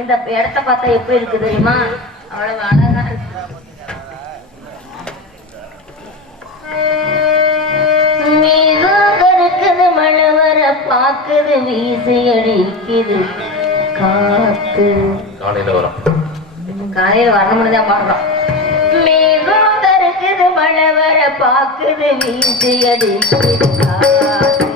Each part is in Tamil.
இந்த இடத்த பார்த்தா எப்படி இருக்கு தெரியுமா? அவ்வளவு அழகா இருக்கு. இருக்குது மழை வர பாக்குது, வீசி அடிக்குது காத்து. காலையில வரணும்னுதான் பாடுறோம். மேகம் இருக்குது மழை வர பாக்குது, வீசி அடிக்குது காத்து.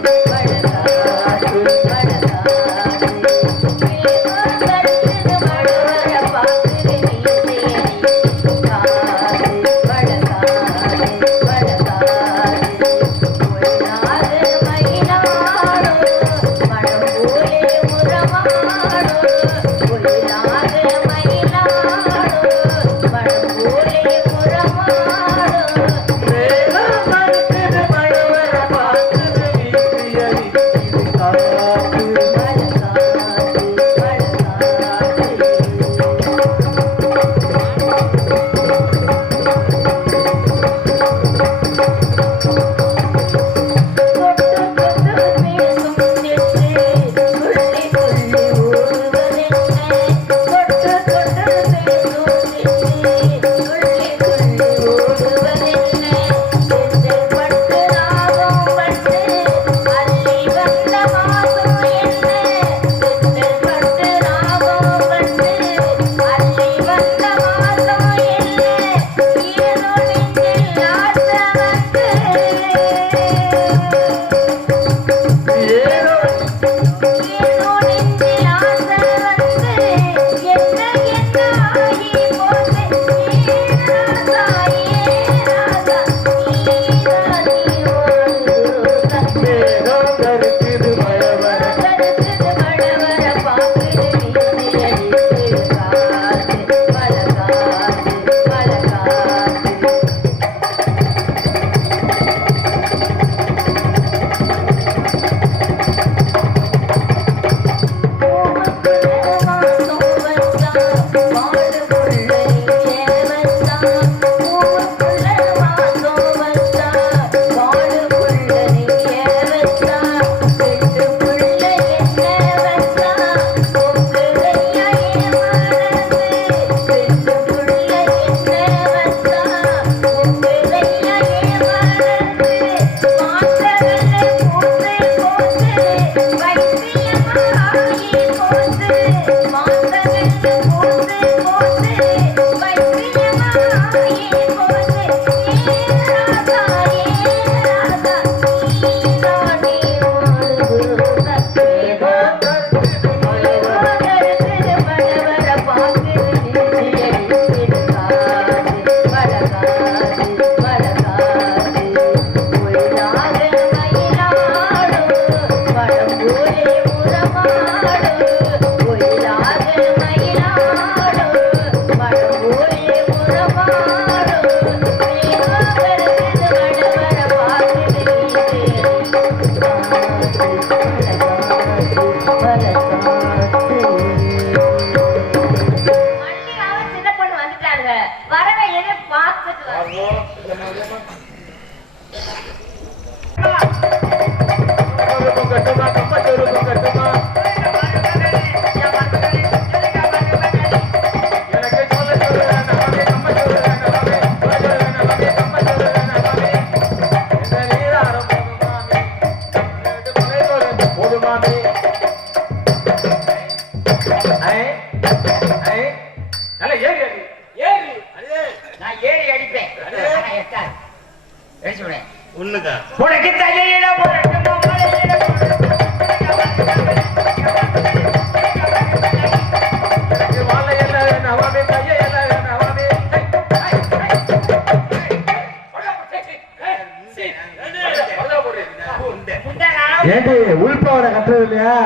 உள்பவரை கட்டுறது இல்லையா?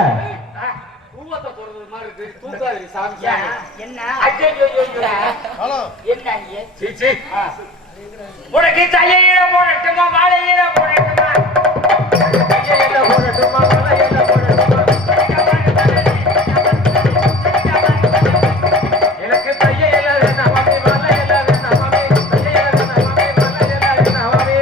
உனக்கு தையில போடட்டுமா வாழையில போடட்டுமா போடட்டுமா வாழையில போடட்டுமா எனக்கு தையில வேணா மாமி வாழையில வேணா மாமி தையில வேணா மாமி வாழையில வேணா மாமி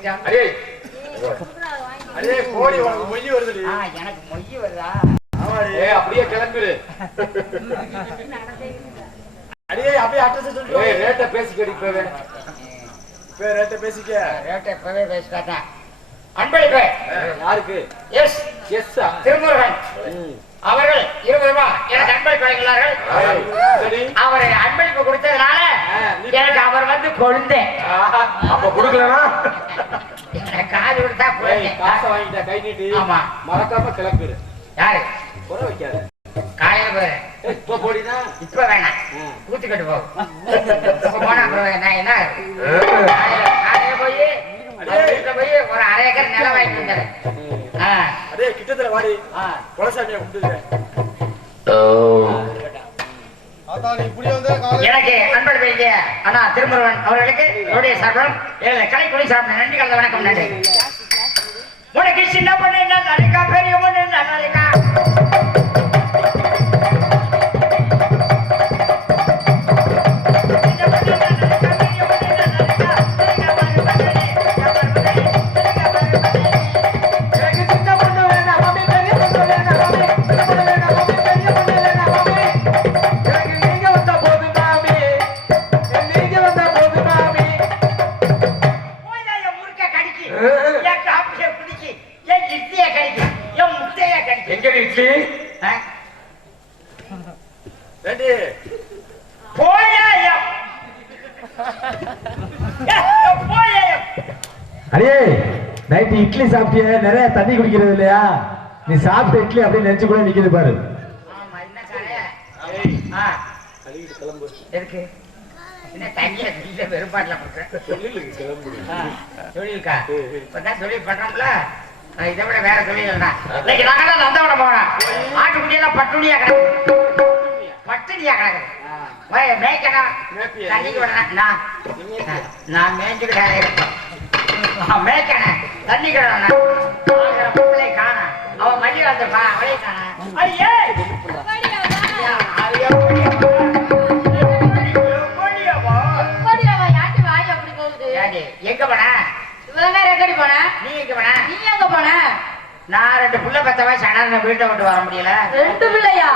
பேசிட்டான். அடே அடே கோடி உனக்கு மொய் வருதுடி. எனக்கு மொய் வருதா? ஏய் அப்படியே கிளம்பிடு. அடியே அப்படியே அட்ரஸ் சொல்லு. ஏய் ரேட்ட பேசிக்கடி இப்பவே. இப்ப ரேட்ட பேசிக்க. ரேட்ட இப்பவே பேசிட்டான். அன்பளிப்பு யாருக்கு? எஸ் எஸ்ஸா? திருமுருகன் அவர்கள் 20 ரூபாய் எனக்கு அன்பளிப்பு வழங்கினார்கள். சரி. அவரை அன்பளிப்பு கொடுத்ததுனால எனக்கு அவர் வந்து கொழுந்தே. அப்ப கொடுக்கலனா காது கொடுத்தா கொழுந்தே. காசை வாங்கிட்ட கை நீட்டி. ஆமா. மறக்காம கிளம்பிடு. யாரு? குறை வைக்காத. காலையில போறேன். இப்ப போடினா இப்ப வேணாம். கூத்துக்கட்டு போ. இப்ப போனா அப்புறம் என்ன காலையில போய் ஒரு 1/2 ஏக்கர் நிலம் வாங்கிட்டு வந்தேன். அடே கிட்டத்துல வாடி. குலசாமியை கும்பிடுறேன். எனக்கு அன்பளிப்பு வழங்கிய அண்ணா திருமுருகன் அவர்களுக்கு என்னுடைய சார்பிலும் கலைக்குழி சார்பில் நன்றி கலந்த வணக்கம். நன்றி. உனக்கு சின்ன பொண்ணு என்ன நரிக்கா, பெரிய பொண்ணு என்ன நரிக்கா? எங்க இட்லி? ரெடி. அடியே நைட்டு இட்லி சாப்பிட்டிய, நிறைய தண்ணி குடிக்கிறது இல்லையா? நீ சாப்பிட்ட இட்லி அப்படியே நெஞ்சு கூட நிக்குது பாரு. எதுக்கு என்ன தண்ணியில குடிக்க வெறுப்பாட்டுல கொடுக்குறேன்? தொழிலுக்கா? இப்பதான் தொழில் பண்றோம்ல, இதை விட வேற தொழில் தான். இன்னைக்கு நாங்க நந்தவனம் போனோம். ஆட்டுக்குட்டியெல்லாம் பட்டுனியா கிடக்கு, பட்டுனியா கிடக்குது. மேய்க்கணும், தண்ணிக்கு விடணும். நான் மேய்ஞ்சுக்கிட்டேன், மேய்க்கணும், தண்ணி கிடணும். பிள்ளை காணும், அவன் மல்லி வந்துருப்பா, அவளே காணும். ஐயே எங்க போன? ரெக்கடி போன? நீ எங்க போன? நீ எங்க போன? நான் 2 புள்ள பெத்தவா சடன வீட்டை விட்டு வர முடியல. 2 பிள்ளையா?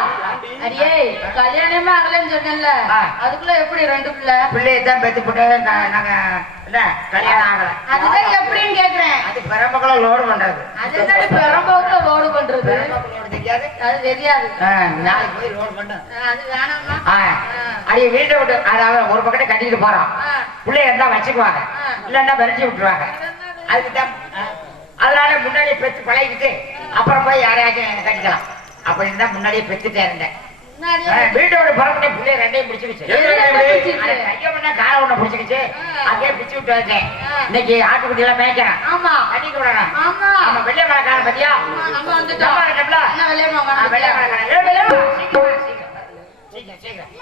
அடியே கல்யாணமே ஆகலன்னு சொன்னேன்ல, அதுக்குள்ள எப்படி 2 பிள்ளை? பிள்ளையை தான் பெத்து போட்டு நாங்க என்ன கல்யாணம் ஆகல. அதுதான் எப்படின்னு கேக்குறேன். அது பெரம்பக்குள்ள லோடு பண்றது. அதுதான் பெரம்பக்குள்ள லோடு பண்றது. பெரம்பக்குள்ள தெரியாது, அது தெரியாது. நாளைக்கு போய் லோடு பண்ண. அது வேணாமா? அடி வீட்டை விட்டு அதாவது ஒரு பக்கத்தை கட்டிட்டு போறோம். பிள்ளைய இருந்தா வச்சுக்குவாங்க, இல்லன்னா விரட்டி விட்டுருவாங்க. அதுக்குதான் அதனால முன்னாடியே பெத்து பழகிட்டு அப்புறம் போய் யாரையாச்சும் கட்டிக்கலாம் அப்படின்னு தான் முன்னாடியே பெத்துட்டேன். வீட்டோட பரப்பட்டே பிள்ளைய 2ஐயும் பிடிச்சிருச்சு. கையொன்னா காலை ஒண்ணு பிடிச்சிருச்சு, அங்கேயே பிடிச்சு விட்டு வச்சேன். இன்னைக்கு ஆட்டுக்குட்டி எல்லாம் மேய்க்கிறேன். ஆமா கட்டிக்கு விடணும். ஆமா வெள்ளை மலைக்காரன் பத்தியா? நம்ம வந்துட்டோம். வெள்ளை மலைக்காரன் சீக்கிரம் சீக்கிரம்.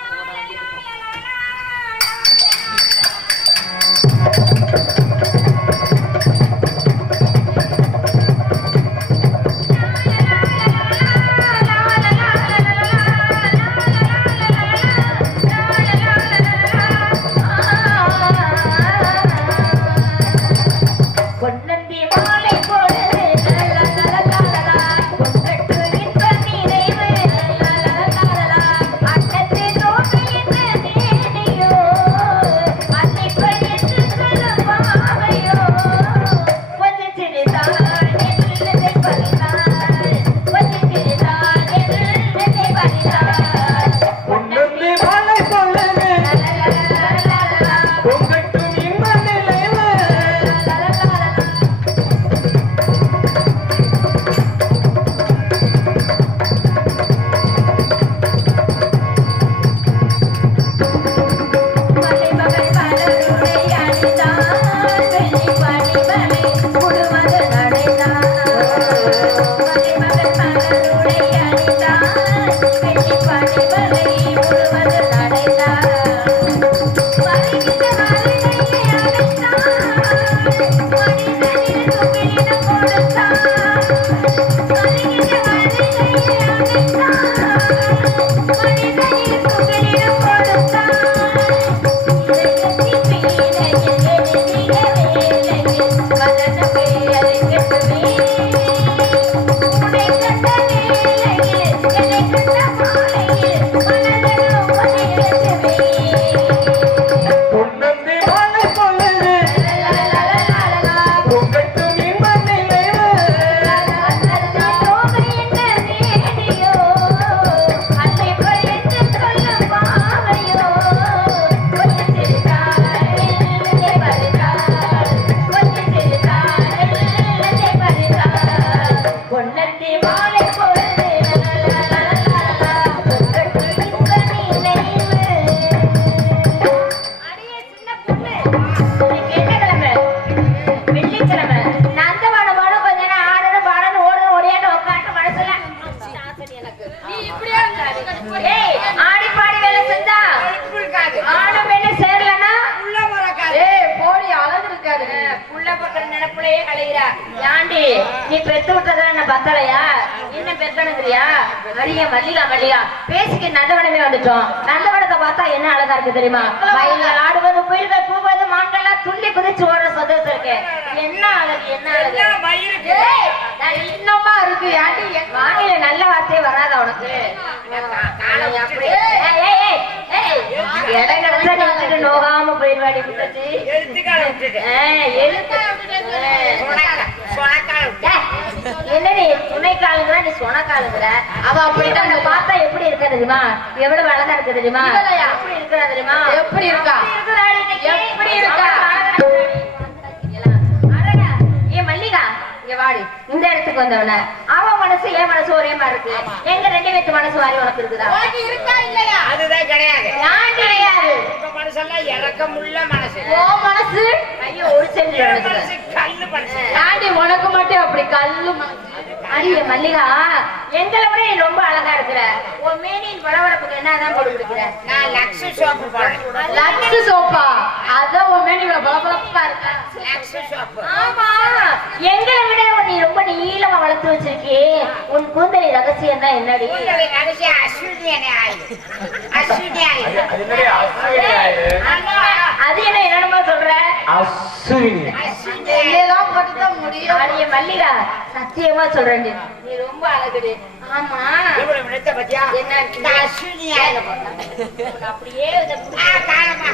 அன்னத்தை என்ன பத்தலையா என்ன பெத்தனுங்கிறியா? அடிய மல்லிகா மல்லிகா பேசிக்க நந்தவனமே வந்துட்டோம். நந்தவனத்தை பார்த்தா என்ன அழகா இருக்கு தெரியுமா? மயில்கள் ஆடுவது, புயல்கள் பூவது, மான்கள்லாம் துள்ளி குதிச்சு ஓடுற சந்தோஷம் இருக்கு. என்ன அழகு, என்ன அழகு. இன்னமா இருக்கு. ஆண்டி வாயில நல்ல வார்த்தையே வராத உனக்கு. நோகாம போயிடுவாடி முட்டச்சி. என்னடி துணைக்காலுங்கிற, நீ சொனக்காலுங்கிற. அவ அப்படிதான் பார்த்தா எப்படி இருக்கா தெரியுமா? எவ்வளவு அழகா இருக்கு தெரியுமா? எப்படி இருக்கிறா தெரியுமா? எப்படி இருக்கா? எப்படி இருக்கா? ஏ மல்லிகா, இங்க வாடி. இந்த இடத்துக்கு வந்தவன அவ மனசு என் மனசு ஒரே மாதிரி இருக்கு. எங்க ரெண்டு பேத்து மனசு வாரி உனக்கு இருக்குதா? இருக்கா இல்லையா? அதுதான் கிடையாது. ஏன் கிடையாது? உங்க மனசெல்லாம் இறக்கமுள்ள மனசு. ஓ மனசு ஐயோ ஒரு செஞ்சு கல்லு மனசு. ஆண்டி உனக்கு மட்டும் அப்படி கல்லு அடிய மல்லிகா, எங்களை விட நீ ரொம்ப அழகா இருக்கிற. உன் மேனியின் பளபளப்புக்கு என்னதான் போட்டு இருக்கிற? நான் லக்ஸ் சோப்பு போடுறேன். லக்ஸ் சோப்பா? அதான் உன் மேனி பளபளப்பா இருக்க. Lux soap. ஆமா, எங்களை விட நீ ரொம்ப நீளமா வளர்த்து வச்சிருக்கே. உன் கூந்தலி ரகசியம் தான் என்னடி? ரகசியம் அஸ்வினி ஆயில். அஸ்வினி ஆயில். அது என்னடி அஸ்வினி ஆயில்? அது என்ன என்னமா சொல்ற? அஸ்வினி எல்லாம் போட்டுதான் முடியும். அடிய மல்லிகா, சத்தியமா சொல்றேன், நீ ரொம்ப அழகுடி. ஆமா, இவ்வளவு நினைத்த பத்தியா? என்ன இந்த அஸ்வினி ஆயில் அப்படியே காலமா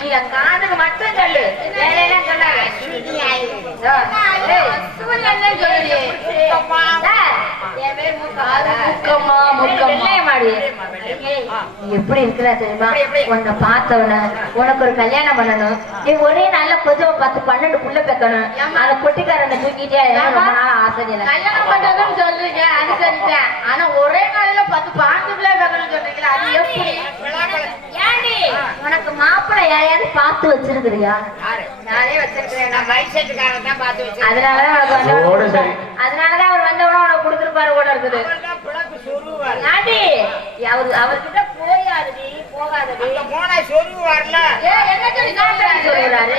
நீங்க காதுக்கு மட்டும் சொல்லு, வேலையெல்லாம் சொல்லாத. அஸ்வினி ஆயில். எப்படி இருக்கிறா தெரியுமா? உன்னை பார்த்தவன உனக்கு ஒரு கல்யாணம் பண்ணணும். நீ ஒரே நாள்ல கொஞ்சம் 10-12 புள்ள பெக்கணும். அந்த பொட்டிக்காரனை தூக்கிட்டே ரொம்ப நாள் ஆசை. கல்யாணம் பண்றதுன்னு சொல்றீங்க, அது சரிதான். ஆனா ஒரே நாள்ல 10-12 புள்ள பெக்கணும்னு சொல்றீங்களா? அது எப்படி? ஏண்டி உனக்கு மாப்பிள்ளை யாரையாவது பார்த்து வச்சிருக்கிறியா? நானே வச்சிருக்கிறேன். நான் மைசெட்டுக்காரன் தான் பார்த்து வச்சிருக்கேன். அதனாலதான் அதனாலதான் அவர் வந்தவன உனக்கு கொடுத்துருப்பாரு கூட இருக்குது. பிளக்கு சொருவாரு. ஆண்டி அவர்கிட்ட போயாதுடி, போகாதடி. போனா சொருவார்ல. என்ன சொல்லுறாரு?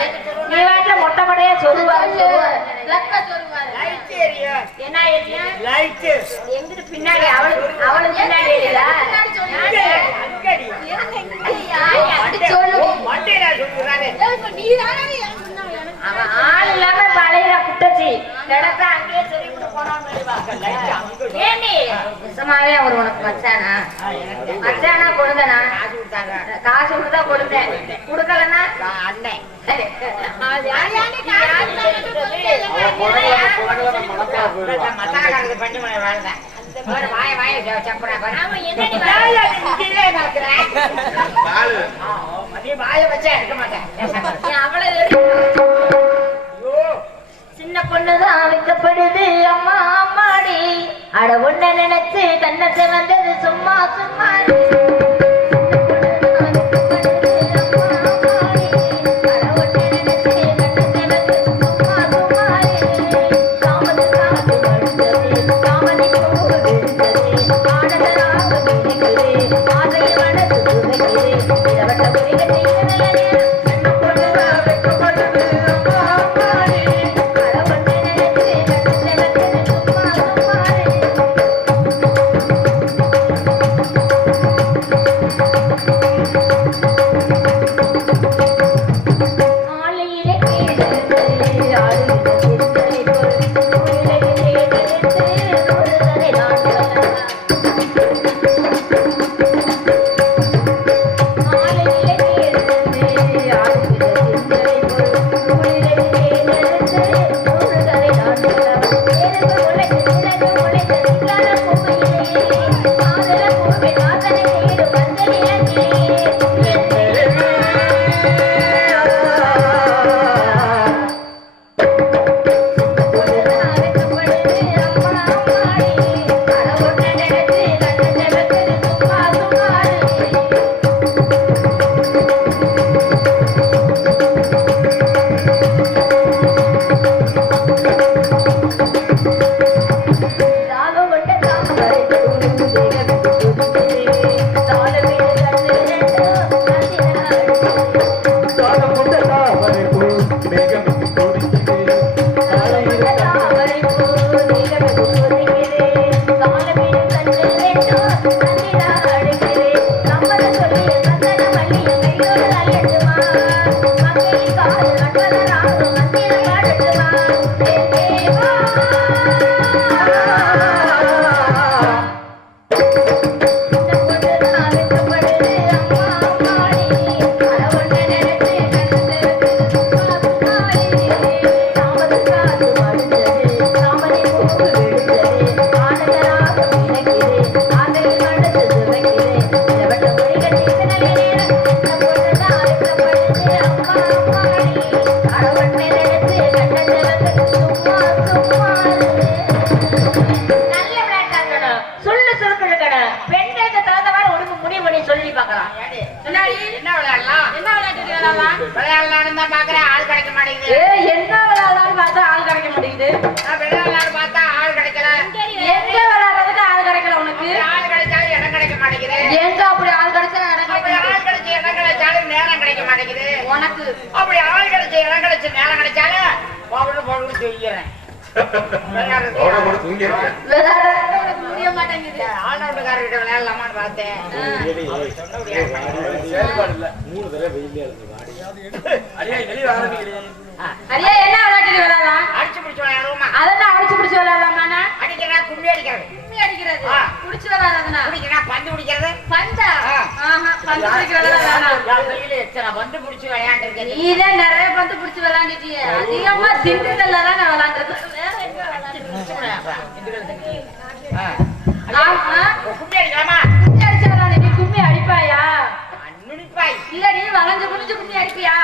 நீ வாட்டில மொட்டை மொட்டையா சொல்லுவாரு. லைட் எரியும். என்ன எரியும்? லைட் எங்கிட்டு பின்னாடி அவளுக்கு பின்னாடி எரியுதா? அவன் ஆள் இல்லாம பழைய குட்டச்சி கிடக்க அங்கேயே சொல்லிட்டு போனான்னு ஏண்டி நிஜமாவே அவர் உனக்கு மச்சானா? மச்சானா கொடுத்தனா? காசு கொடுத்தா கொடுத்தேன், கொடுக்கலன்னா அண்ணன். மசாலா பண்ணி வாழ்ந்தேன். வாய வாய சப்பனா வாய வச்சா எடுக்க மாட்டேன். அவ்வளவு சின்ன பொண்ணுதான் வைக்கப்படுது. அம்மா அம்மாடி அட ஒண்ண நினைச்சு கண்ணத்தை வந்தது சும்மா சும்மா. விளையாடலாம் விளையாடலாம்னு தான் பாக்குறேன், ஆள் கிடைக்க மாட்டேங்குது. என்ன விளையாடலாம்னு பார்த்தா ஆள் கிடைக்க மாட்டேங்குது. விளையாடலாம்னு பார்த்தா ஆள் கிடைக்கல. எங்க விளையாடுறதுக்கு ஆள் கிடைக்கல உனக்கு? ஆள் கிடைச்சாலும் இடம் கிடைக்க மாட்டேங்குது. எங்க அப்படி ஆள் கிடைச்சா இடம் அப்படி கிடைக்குது? ஆள் கிடைச்ச இடம் கிடைச்சாலும் நேரம் கிடைக்க மாட்டேங்குது. உனக்கு அப்படி ஆள் கிடைச்ச இடம் கிடைச்ச நேரம் கிடைச்சாலும் பொழுது செய்கிறேன். ஓட கூட தூங்கி இருக்கேன். விளையாடுறதுக்கு உனக்கு முடிய மாட்டேங்குது. ஆள்நாட்டுக்காரர்கிட்ட விளையாடலாமான்னு பார்த்தேன். செயல்பாடு இல்ல. 3 தடவை வெயிலே இருந்து வாடி. அடியே வெளிய ஆரம்பிக்கிறீங்க. அரியா என்ன விளையாட்டு விளையாடலாம்? அடிச்சு பிடிச்சு விளையாடுவோமா? அதெல்லாம் அடிச்சு பிடிச்சு விளையாடலாமாண்ணா? அடிக்கிறா கும்மி அடிக்கிறது, கும்மி அடிக்கிறது, ஆ. பிடிச்சு விளையாடுறதுனா? பிடிக்கிறா பந்து பிடிக்கிறது. பந்தா? ஆ. ஆஹா, பந்து பிடிச்சு விளையாடலாம். யார் கையில எத்தனை பந்து பிடிச்சு விளையாண்டுருக்கேன். நீதான் நிறைய பந்து பிடிச்சு விளையாண்டுட்டியே. அதிகமா திண்டுக்கல்ல தான் நான் விளையாண்டுருக்கேன். வேற எங்க ஆமா, கும்மி அடிக்கலாமா? கும்மி அடிச்சு விளையாடு. நீ கும்மி அடிப்பாயா? நுனிப்பாய் இல்லடி வளைஞ்சு குனிஞ்சு கும்மி அடிப்பியா?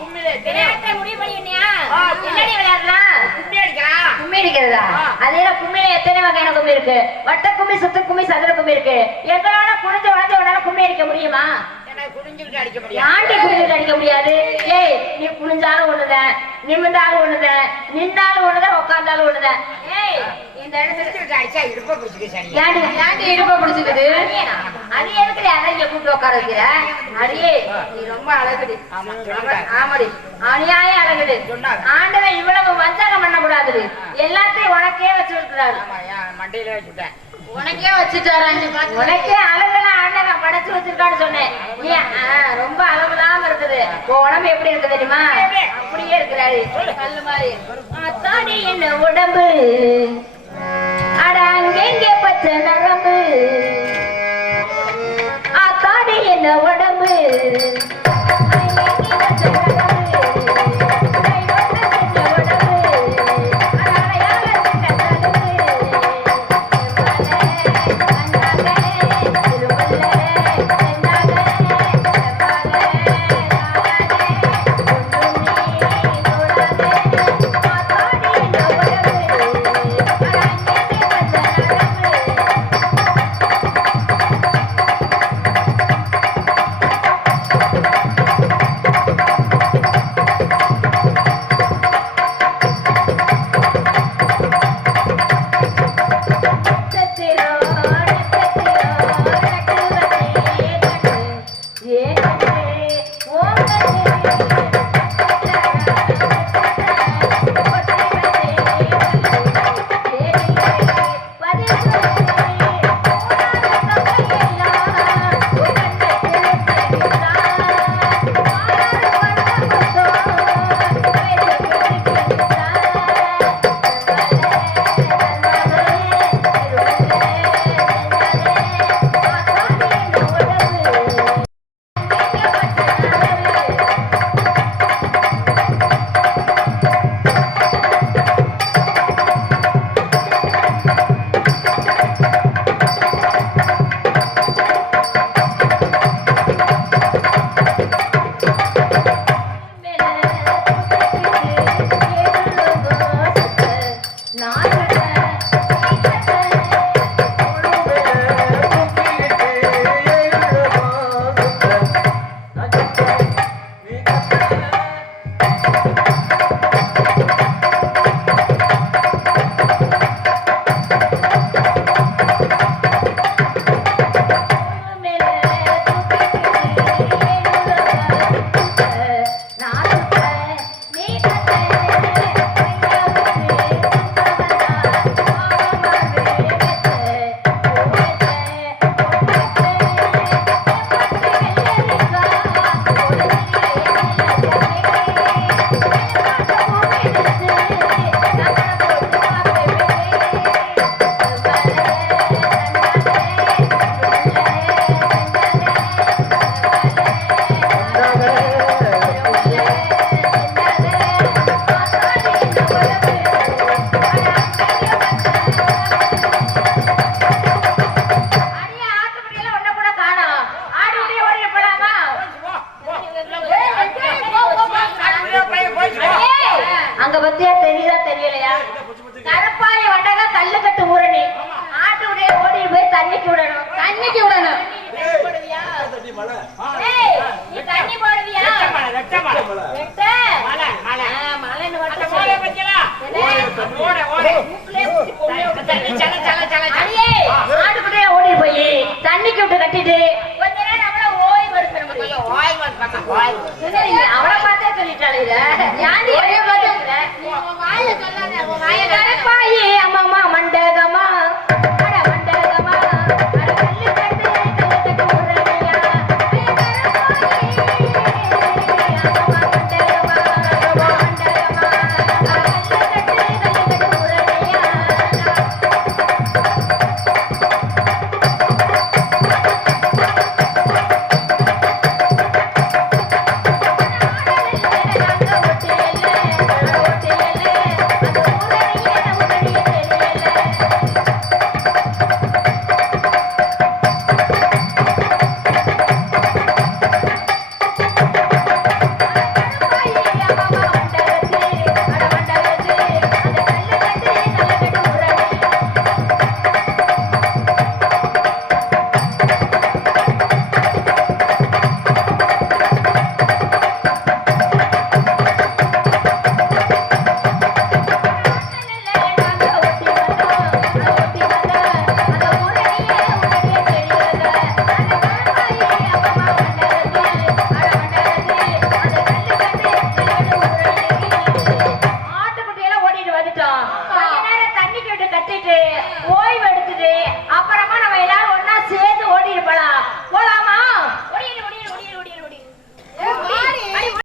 கும்மியில தெரியும். முடிவு பண்ணியா? ஆ, என்னடி விளையாடலாம்? கும்மி அடிக்கலாம். கும்மி அடிக்கிறதா? அதே கும்மியில எத்தனை வகையான கும்மி இருக்கு? வட்ட கும்மி, சுத்து கும்மி, சதுர கும்மி இருக்கு. எங்களால குனிஞ்சு வளைஞ்சு உன்னால கும்மி அடிக்க முடியுமா? எனக்கு குடிஞ்சுக்கிட்டு அடிக்க முடியாது. ஆண்டி குனிஞ்சு அடிக்க முடியாது. ஏய், நீ குனிஞ்சாலும் ஒண்ணுதான், நிமிர்ந்தாலும் ஒண்ணுதான், நின்னாலும் ஒண்ணுதான், உட்கார்ந்தாலும் ஒண்ணுதான். ஏய், இந்த இடத்துல குடிஞ்சுக்கிட்டு அடிச்சா இடுப்பை பிடிச்சிக்க சரி. ஏண்டி ஏண்டி இடுப்பை பிடிச்சிக்குது? அது எதுக்கு அதை இங்க கூப்பிட்டு உட்கார வைக்கிற? அடியே, நீ ரொம்ப அழகுடி. ஆமா, சொல்லிட்டாங்க. ஆமாடி, அநியாயம் அழகுடி. சொன்னாங்க. ஆண்டவன் இவ்வளவு வஞ்சகம் பண்ண கூடாது. எல்லாத்தையும் உனக்கே வச்சிருக்கிறாரு. ஆமா, என் மண்டையில வச்சுட்டேன். உனக்கே வச்சுட்டாரு. உனக்கே அழகுலாம் ஆண்டவன் படைச்சு வச்சிருக்கான்னு சொன்னேன். நீ ரொம்ப அழகுலாம இருக்குது. உன் உடம்பு எப்படி இருக்கு தெரியுமா? அப்படியே இருக்கிறாரு, கல்லு மாதிரி. அத்தாடி என்ன உடம்பு, அட அங்கெங்கே பச்சை நரம்பு. அத்தாடி என்ன உடம்பு,